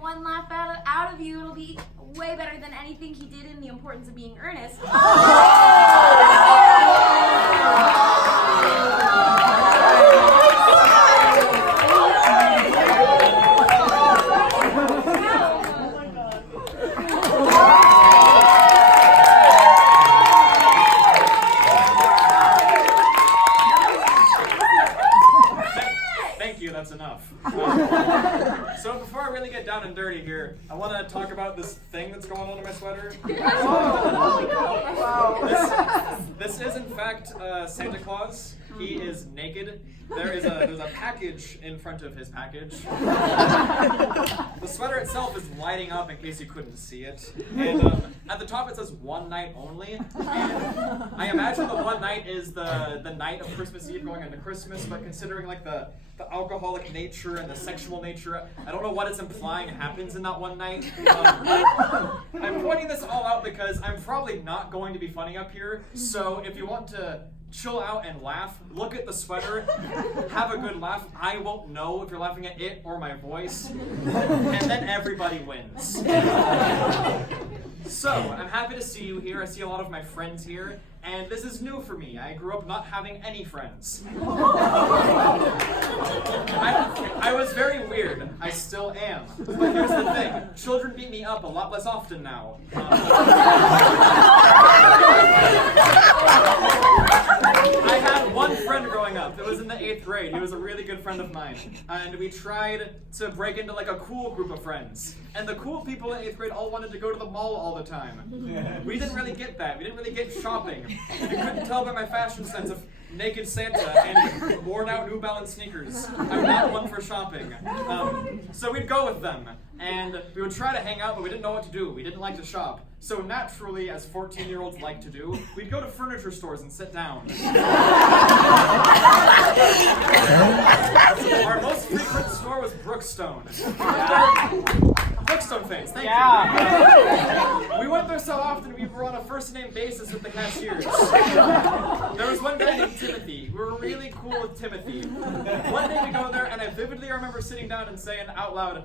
one laugh out of you, it'll be way better than anything he did in The Importance of Being Earnest. That's enough. So before I really get down and dirty here, I want to talk about this thing that's going on in my sweater. This is in fact Santa Claus. He is naked. There's a package in front of his package. The sweater itself is lighting up in case you couldn't see it. And at the top it says one night only. And I imagine the one night is the night of Christmas Eve going into Christmas, but considering like the alcoholic nature and the sexual nature, I don't know what it's implying happens in that one night. I'm pointing this all out because I'm probably not going to be funny up here, so if you want to chill out and laugh, look at the sweater, have a good laugh. I won't know if you're laughing at it or my voice, and then everybody wins. So, I'm happy to see you here. I see a lot of my friends here, and this is new for me. I grew up not having any friends. I was very weird. I still am. But here's the thing. Children beat me up a lot less often now. I had one friend growing up. It was in the 8th grade. He was a really good friend of mine. And we tried to break into like a cool group of friends. And the cool people in 8th grade all wanted to go to the mall all the time. We didn't really get that. We didn't really get shopping. You couldn't tell by my fashion sense of naked Santa and worn out New Balance sneakers. I'm not one for shopping. So we'd go with them. And we would try to hang out, but we didn't know what to do. We didn't like to shop. So naturally, as 14-year-olds like to do, we'd go to furniture stores and sit down. Our most frequent store was Brookstone. Brookstone fans, thank you. We went there so often we were on a first-name basis with the cashiers. There was one guy named Timothy. We were really cool with Timothy. One day we go there, and I vividly remember sitting down and saying out loud,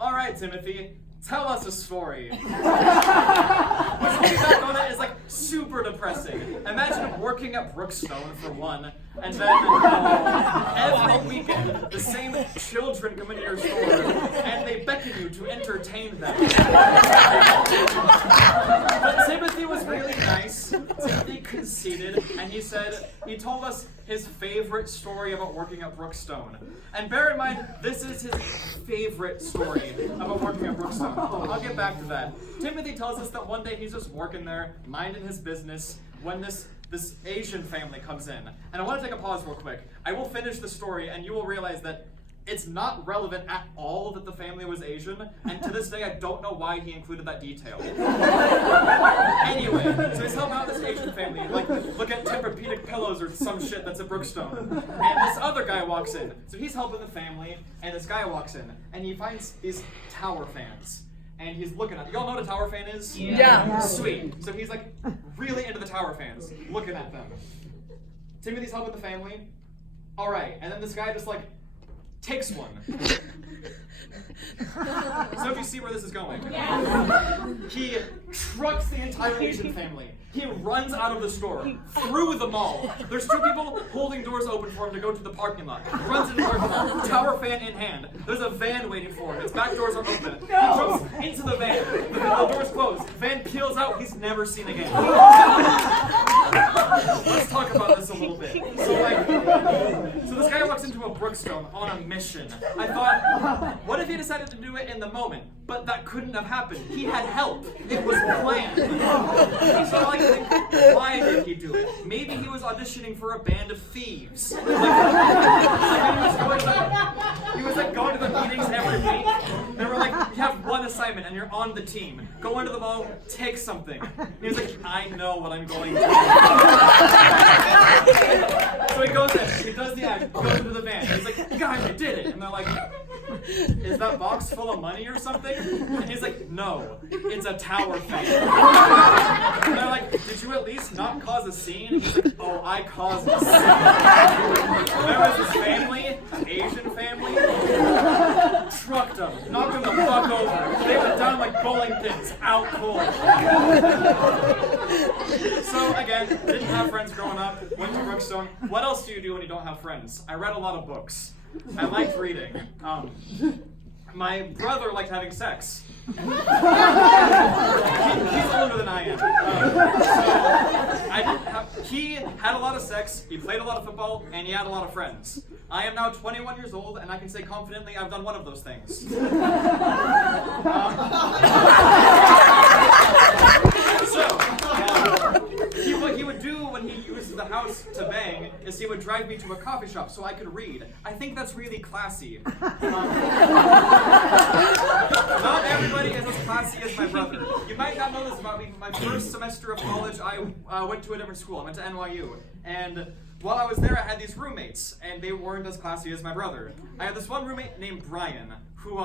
"All right, Timothy, tell us a story." Which looking back on it is like super depressing. Imagine working at Brookstone for one, and then every weekend the same children come into your store and they beckon you to entertain them. But Timothy was really nice. Timothy conceded, and he told us his favorite story about working at Brookstone. And bear in mind, this is his favorite story about working at Brookstone. I'll get back to that. Timothy tells us that one day he's just working there, minding his business, when this Asian family comes in. And I want to take a pause real quick. I will finish the story, and you will realize that it's not relevant at all that the family was Asian, and to this day I don't know why he included that detail. Anyway, so he's helping out this Asian family, like look at Tempur-Pedic pillows or some shit that's at Brookstone. And this other guy walks in. So he's helping the family, and this guy walks in, and he finds these tower fans. And he's looking at them. Y'all know what a tower fan is? Yeah. Sweet. So he's like really into the tower fans, looking at them. Timothy's helping the family. All right, and then this guy just like takes one. So if you see where this is going, he trucks the entire Asian family. He runs out of the store, through the mall. There's 2 people holding doors open for him to go to the parking lot. He runs into the parking lot, tower fan in hand. There's a van waiting for him. Its back doors are open. He jumps into the van. The door's closed. Van peels out. He's never seen again. Let's talk about this a little bit. So this guy walks into a Brookstone on a mission. I thought, what if he decided to do it in the moment? But that couldn't have happened. He had help. It was planned. So I like to think, why did he do it? Maybe he was auditioning for a band of thieves. He was going to the meetings every week. They were like, you have one assignment and you're on the team. Go into the mall, take something. He was like, I know what I'm going to do. So he goes in, he does the act, goes into the van. He's like, guys, I did it. And they're like, is that box full of money or something? And he's like, no, it's a tower fan. And they're like, did you at least not cause a scene? And he's like, oh, I caused a scene. There was this family, Asian family, trucked him, knocked him the fuck over. So again, didn't have friends growing up, went to Brookstone. What else do you do when you don't have friends? I read a lot of books. I liked reading. My brother liked having sex. He's older than I am. He had a lot of sex, he played a lot of football, and he had a lot of friends. I am now 21 years old, and I can say confidently I've done one of those things. What he would do when he used the house to bang is he would drive me to a coffee shop so I could read. I think that's really classy. Not everybody is as classy as my brother. You might not know this about me, but my first semester of college, I went to a different school. I went to NYU. And while I was there, I had these roommates, and they weren't as classy as my brother. I had this one roommate named Brian, who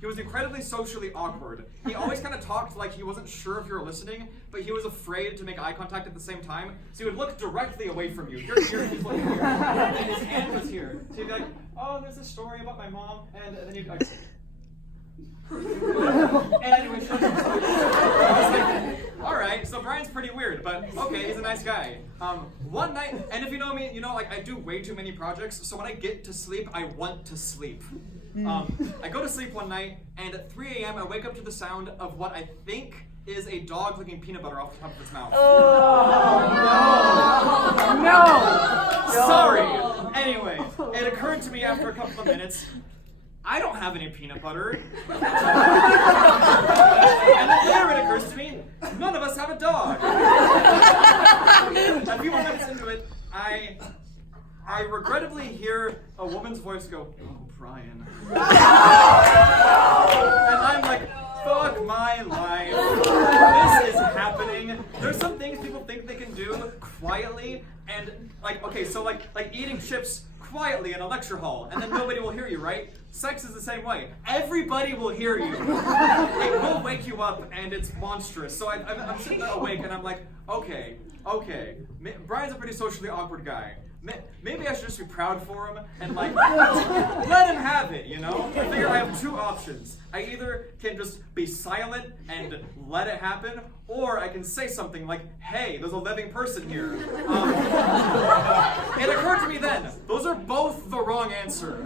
he was incredibly socially awkward. He always kind of talked like he wasn't sure if you were listening, but he was afraid to make eye contact at the same time, so he would look directly away from you. He's looking here, and his hand was here. So he'd be like, oh, there's a story about my mom, and then he'd be like, and anyway, I was like, all right, so Brian's pretty weird, but okay, he's a nice guy. One night, and if you know me, you know, like I do way too many projects, so when I get to sleep, I want to sleep. I go to sleep one night, and at 3 a.m. I wake up to the sound of what I think is a dog licking peanut butter off the top of its mouth. No! Sorry. Anyway, it occurred to me after a couple of minutes, I don't have any peanut butter. And then later it occurs to me, none of us have a dog. A few more minutes into it, I regrettably hear a woman's voice go, oh, Brian. And I'm like, fuck my life. This is happening. There's some things people think they can do quietly, and like, okay, so like eating chips quietly in a lecture hall, and then nobody will hear you, right? Sex is the same way. Everybody will hear you. It will wake you up, and it's monstrous. So I'm sitting there awake, and I'm like, okay. Brian's a pretty socially awkward guy. Maybe I should just be proud for him and like let him have it, you know? I figure I have two options. I either can just be silent and let it happen, or I can say something like, hey, there's a living person here. It occurred to me then, those are both the wrong answer.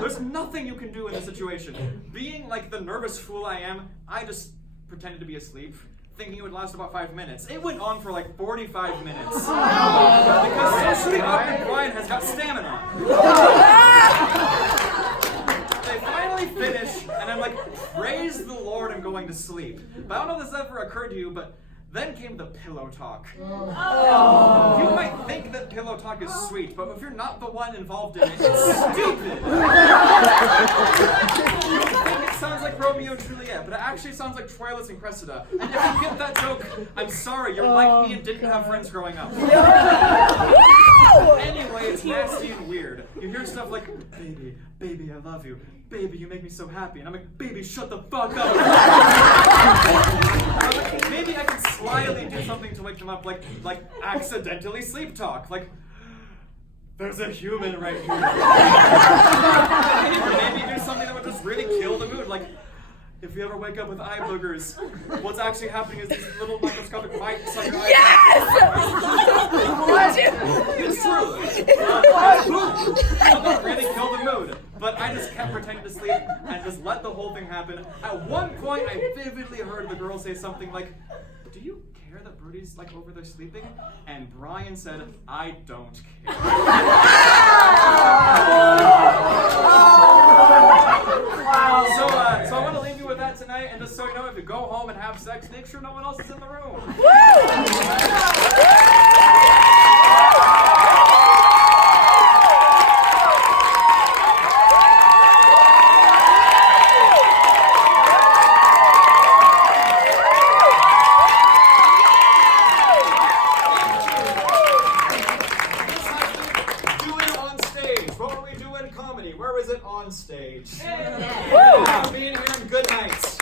There's nothing you can do in this situation. Being like the nervous fool I am, I just pretended to be asleep, thinking it would last about 5 minutes. It went on for like 45 minutes. Because socially awkward Brian has got stamina. They finally finish, and I'm like, praise the Lord, I'm going to sleep. But I don't know if this ever occurred to you, but then came the pillow talk. You might think that pillow talk is sweet, but if you're not the one involved in it, it's stupid. You think it sounds like Romeo and Juliet, but it actually sounds like Troilus and Cressida. And if you get that joke, I'm sorry, you're like me and didn't have friends growing up. Anyway, it's nasty and weird. You hear stuff like, baby, I love you. Baby, you make me so happy. And I'm like, baby, shut the fuck up. Maybe I can slyly do something to wake them up, like accidentally sleep talk. Like, there's a human right here. Or maybe do something that would just really kill the mood. Like, if you ever wake up with eye boogers, what's actually happening is these little microscopic mites on your eyes. Yes! It's true. That would really kill the mood. But I just kept pretending to sleep and just let the whole thing happen. At one point, I vividly heard the girl say something like, do you care that Brody's like over there sleeping? And Brian said, I don't care. So I want to leave you with that tonight, and just so you know, if you go home and have sex, make sure no one else is in the room. Where was it? Onstage. Thank you for being here, and good night.